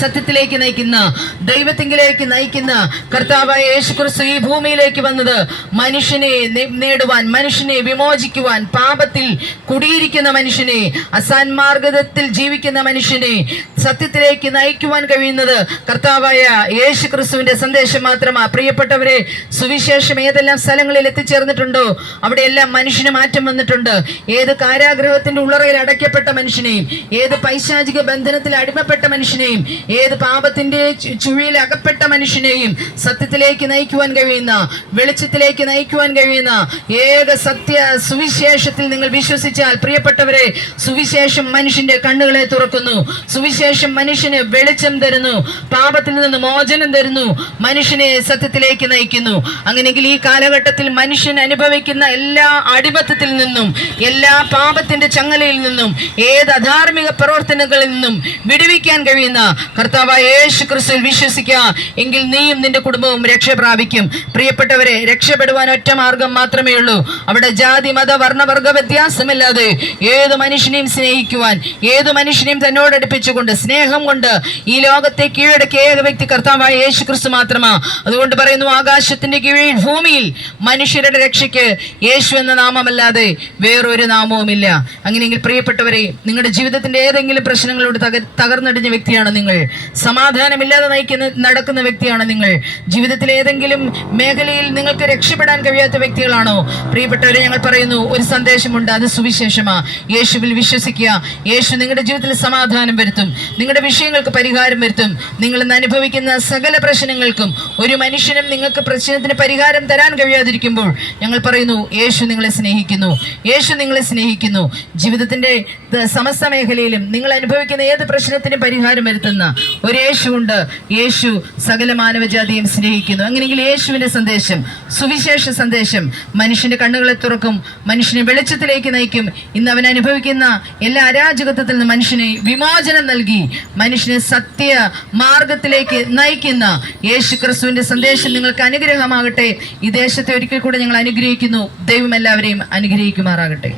സത്യത്തിലേക്ക് നയിക്കുന്ന ദൈവത്തിങ്കിലേക്ക് നയിക്കുന്ന കർത്താവായ യേശുക്രിസ്തു ഈ ഭൂമിയിലേക്ക് വന്നത് മനുഷ്യനെ നേടുവാൻ മനുഷ്യനെ വിമോചിക്കുവാൻ പാപത്തിൽ കുടിയിരിക്കുന്ന മനുഷ്യനെ അസാൻമാർഗത്തിൽ ജീവിക്കുന്ന മനുഷ്യനെ സത്യത്തിലേക്ക് നയിക്കുവാൻ കഴിയുന്നത് കർത്താവായ യേശു ക്രിസ്തുവിന്റെ സന്ദേശം മാത്രമാ. പ്രിയപ്പെട്ടവരെ സുവിശേഷം ഏതെല്ലാം സ്ഥലങ്ങളിൽ എത്തിച്ചേർന്നിട്ടുണ്ടോ? അവിടെയെല്ലാം മനുഷ്യന് മാറ്റം വന്നിട്ടുണ്ട്. ഏത് കാരാഗ്രഹത്തിന്റെ ഉള്ളറയിൽ അടയ്ക്കപ്പെട്ട മനുഷ്യനെയും ഏത് പൈശാചിക ബന്ധനത്തിൽ അടിമപ്പെട്ട മനുഷ്യനെയും ഏത് പാപത്തിന്റെ ചുഴിയിൽ അകപ്പെട്ട മനുഷ്യനെയും സത്യത്തിലേക്ക് നയിക്കുവാൻ കഴിയുന്ന വെളിച്ചത്തിലേക്ക് നയിക്കുവാൻ കഴിയുന്ന ഏക സത്യ സുവിശേഷത്തിൽ നിങ്ങൾ വിശ്വസിച്ചാൽ പ്രിയപ്പെട്ടവരെ സുവിശേഷം മനുഷ്യന്റെ കണ്ണുകളെ തുറക്കുന്നു. സുവിശേഷം മനുഷ്യന് വെളിച്ചം തരുന്നു. പാപത്തിൽ നിന്ന് മോചനം തരുന്നു. മനുഷ്യനെ സത്യത്തിലേക്ക് നയിക്കുന്നു. അങ്ങനെയെങ്കിൽ ഈ കാലഘട്ടത്തിൽ മനുഷ്യൻ അനുഭവിക്കുന്ന എല്ലാ അടിമത്തത്തിൽ നിന്നും എല്ലാ പാപത്തിന്റെ ചങ്ങലയിൽ നിന്നും ഏത് അധാർമിക പ്രവർത്തനങ്ങളിൽ നിന്നും വിടുവിക്കാൻ കഴിയുന്ന കർത്താവായ യേശു ക്രിസ്തുവിൽ വിശ്വസിക്കുക എങ്കിൽ നീയും നിന്റെ കുടുംബവും രക്ഷ പ്രാപിക്കും. പ്രിയപ്പെട്ടവരെ രക്ഷപ്പെടുവാൻ ഒറ്റ മാർഗം മാത്രമേ ഉള്ളൂ. അവിടെ ജാതി മത വർണവർഗ വ്യത്യാസമില്ലാതെ ഏത് മനുഷ്യനെയും സ്നേഹിക്കുവാൻ ഏത് മനുഷ്യനെയും തന്നോട് അടുപ്പിച്ചുകൊണ്ട് സ്നേഹം കൊണ്ട് ഈ ലോകത്തെ കീഴടക്കിയ ഏക വ്യക്തി കർത്താവായ യേശു ക്രിസ്തു മാത്രമാ. അതുകൊണ്ട് പറയുന്നു ആകാശത്തിന്റെ കീഴിൽ ഭൂമിയിൽ മനുഷ്യരുടെ രക്ഷയ്ക്ക് യേശു എന്ന നാമമല്ലാതെ വേറൊരു നാമവുമില്ല. അങ്ങനെയെങ്കിൽ പ്രിയപ്പെട്ടവരെ നിങ്ങളുടെ ജീവിതത്തിന്റെ ഏതെങ്കിലും പ്രശ്നങ്ങളോട് തക തകർന്നടിഞ്ഞ വ്യക്തിയാണ് നിങ്ങൾ. സമാധാനമില്ലാതെ നയിക്കുന്ന നടക്കുന്ന വ്യക്തിയാണ് നിങ്ങൾ. ജീവിതത്തിൽ ഏതെങ്കിലും മേഖലയിൽ നിങ്ങൾക്ക് രക്ഷപ്പെടാൻ കഴിയാത്ത വ്യക്തികളാണോ? പ്രിയപ്പെട്ടവരെ ഞങ്ങൾ പറയുന്നു ഒരു സന്ദേശമുണ്ട് അത് സുവിശേഷമാ. യേശുവിൽ വിശ്വസിക്കുക. യേശു നിങ്ങളുടെ ജീവിതത്തിൽ സമാധാനം വരുത്തും. നിങ്ങളുടെ വിഷയങ്ങൾക്ക് പരിഹാരം വരുത്തും. നിങ്ങൾ അനുഭവിക്കുന്ന സകല പ്രശ്നങ്ങൾക്കും ഒരു മനുഷ്യനും നിങ്ങൾക്ക് പ്രശ്നത്തിന് പരിഹാരം തരാൻ കഴിയാതിരിക്കുമ്പോൾ ഞങ്ങൾ പറയുന്നു യേശു നിങ്ങളെ സ്നേഹിക്കുന്നു. യേശു നിങ്ങളെ സ്നേഹിക്കുന്നു. ജീവിതത്തിന്റെ സമസ്ത മേഖലയിലും നിങ്ങൾ അനുഭവിക്കുന്ന ഏത് പ്രശ്നത്തിനും പരിഹാരം വരുത്തുന്ന ഒരു യേശു ഉണ്ട് യേശു സകല മാനവജാതിയും സ്നേഹിക്കുന്നു. അങ്ങനെയെങ്കിൽ യേശുവിന്റെ സന്ദേശം സുവിശേഷ സന്ദേശം മനുഷ്യന്റെ കണ്ണുകളെ തുറക്കും മനുഷ്യനെ വെളിച്ചത്തിലേക്ക് നയിക്കും. ഇന്ന് അവൻ അനുഭവിക്കുന്ന എല്ലാ അരാജകത്വത്തിൽ നിന്ന് മനുഷ്യനെ വിമോചനം നൽകി മനുഷ്യനെ സത്യ മാർഗത്തിലേക്ക് നയിക്കുന്ന യേശു ക്രിസ്തുവിന്റെ സന്ദേശം നിങ്ങൾക്ക് അനുഗ്രഹമാകട്ടെ. ഈ ദേശത്തെ ഒരിക്കൽ കൂടെ ഞങ്ങൾ അനുഗ്രഹിക്കുന്നു. ദൈവം എല്ലാവരെയും അനുഗ്രഹിക്കുമാറാകട്ടെ.